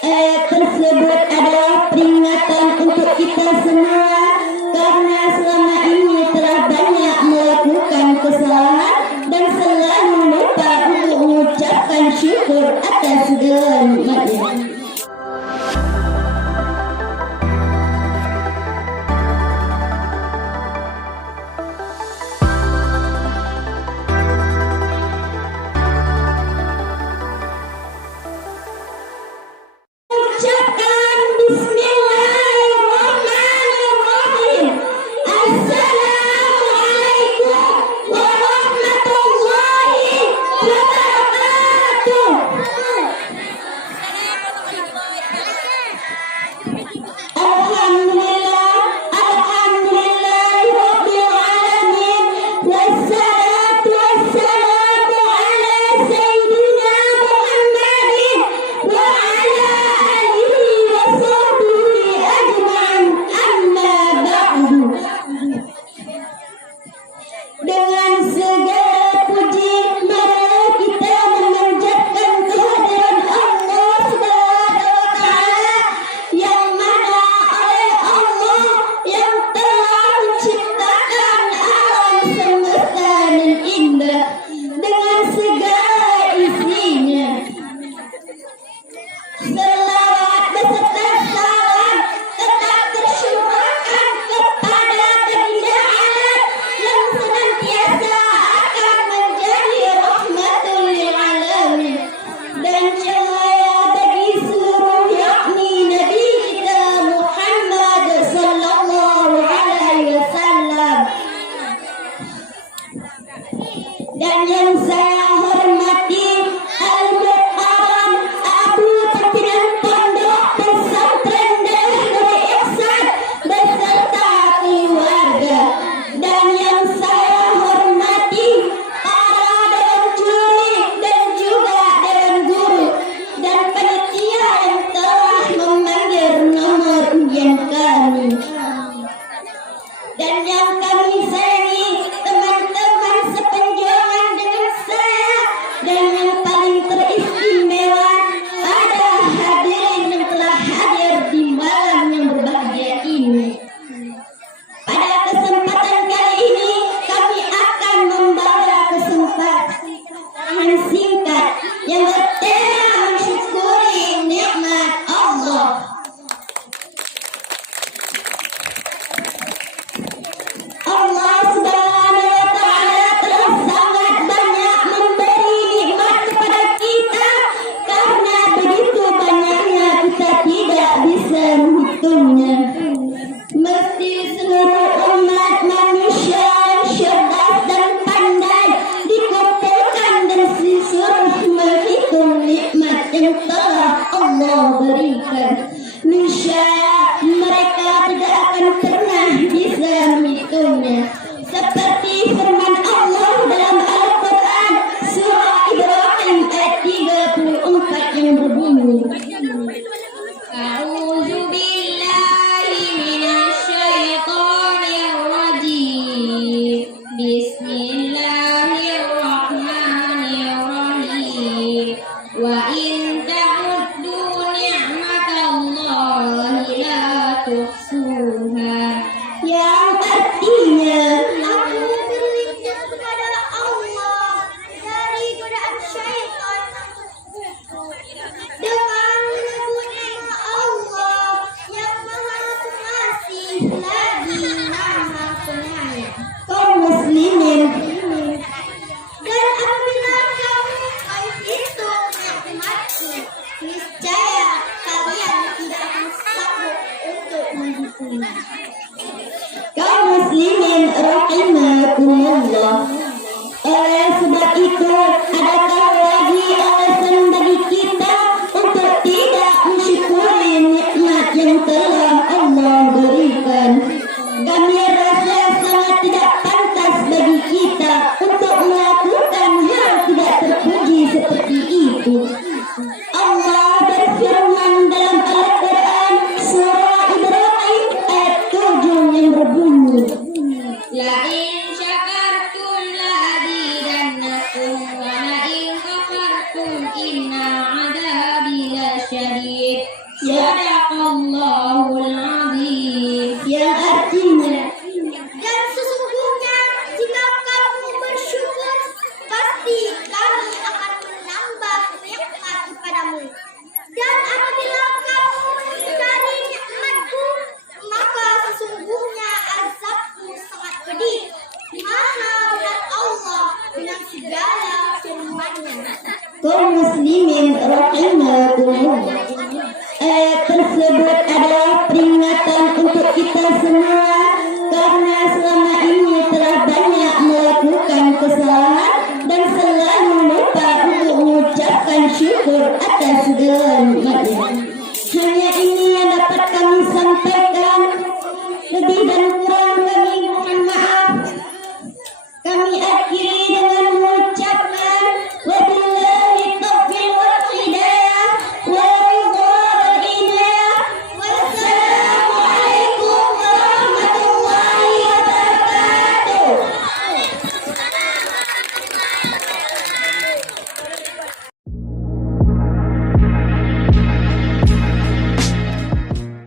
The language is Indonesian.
Tersebut adalah peringatan untuk kita semua karena selama ini telah banyak melakukan kesalahan dan selalu lupa untuk mengucapkan syukur atas segala nikmatnya. Dan yang saya hormati Al-Mukarram Abu Pimpinan Pondok Pesantren Darul Ihsan beserta keluarga. Dan yang saya hormati para dewan juri dan juga dewan guru dan panitia yang telah memanggil nomor undian kami. Dan yang kami sayangi teman-teman sepenjuangan dengan saya, dan yang paling teristimewa ada hadirin yang telah hadir di malam yang berbahagia ini. Pada kesempatan kali ini kami akan membawa kesempatan singkat yang bertema mensyukuri nikmat Allah. Allah Subhanahu wa Ta'ala telah sangat banyak memberi nikmat kepada kita, karena begitu banyaknya kita tidak bisa menghitungnya. Mesti seluruh umat manusia yang cerdas dan pandai dikumpulkan dan disuruh menghitung nikmat yang telah Allah berikan. Niscaya mereka tidak akan pernah bisa menghitungnya. Seperti firman Allah dalam Al-Quran surah Ibrahim ayat 34 yang berbunyi, A'udzu billahi minasyaitonir rajim. Bismillahirrahmanirrahim. Wa in ta'uddu ni'matallahi la tuhsuha. Yang artinya aku berlindung kepada Allah dari godaan syaitan dengan menyebut nama Allah yang Maha Pengasih lagi Maha Penyayang. Kaum muslimin, dan apabila kamu menghitung nikmatku, niscaya kalian tidak akan sanggup untuk menghitungnya. Kaum muslimin rahimakumullah. Oleh sebab itu, adakah lagi alasan bagi kita untuk tidak mensyukuri nikmat yang telah Allah berikan? Kami rasa sangat tidak pantas bagi kita untuk melakukan hal tidak terpuji seperti itu. Allah berfirman dalam Al-Quran surah Ibrahim ayat 7 yang berbunyi, La in syakartum la azidannakum wa la in kafartum inna adabi lasyadid. Sadaqallahul azim, yang artinya Dan sesungguhnya jika kamu bersyukur, pasti kami akan menambah nikmat kepadamu. Dan apabila kamu mengingkari nikmatku, maka sesungguhnya azabku sangat pedih. Maha berat Allah dengan segala firman-Nya. kaum muslimin rahimakumullah. Ayat tersebut adalah peringatan untuk kita semua karena selama ini telah banyak melakukan kesalahan dan selalu lupa untuk mengucapkan syukur atas segala nikmat